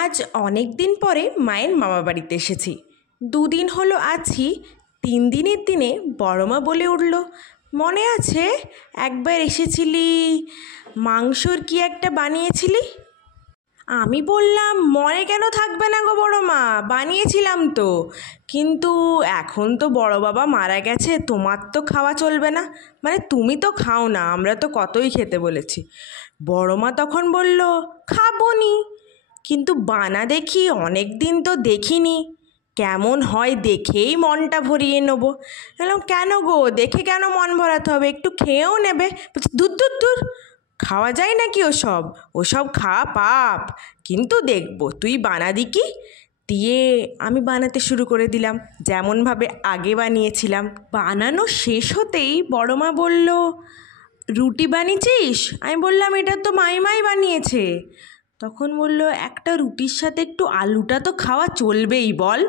আজ অনেক দিন পরে মায়ের মামা বাড়িতে এসেছি। 2 দিন হলো আছি। 3 দিনের দিনে বড় মা বলে উঠল, মনে আছে একবার এসেছিলি, মাংসর কি একটা বানিয়েছিলি? আমি বললাম, মনে কেন থাকবে না গো বড় মা, বানিয়েছিলাম তো, কিন্তু এখন তো বড় বাবা মারা গেছে, তোমার তো খাওয়া চলবে না, মানে তুমি তো খাও না, আমরা তো কতই খেতে বলেছি। বড় মা তখন বলল, খাবো নি, কিন্তু বানা দেখি অনেক দিন তো দেখিনি, কেমন হয় দেখেই মনটা ভরিয়ে নেবো। বললাম, কেন গো, দেখে কেন মন ভরাতে হবে, একটু খেয়েও নেবে। বলছে, দূর দূর দূর, খাওয়া যায় নাকি ওসব, ওসব খাওয়া পাপ, কিন্তু দেখবো তুই বানা দিকি। দিয়ে আমি বানাতে শুরু করে দিলাম যেমনভাবে আগে বানিয়েছিলাম। বানানো শেষ হতেই বড় মা বলল, রুটি বানিয়েছিস? আমি বললাম, এটা তো মাইমাই বানিয়েছে। তখন বলল, একটা রুটির সাথে একটু আলুটা তো খাওয়া চলবেই বল।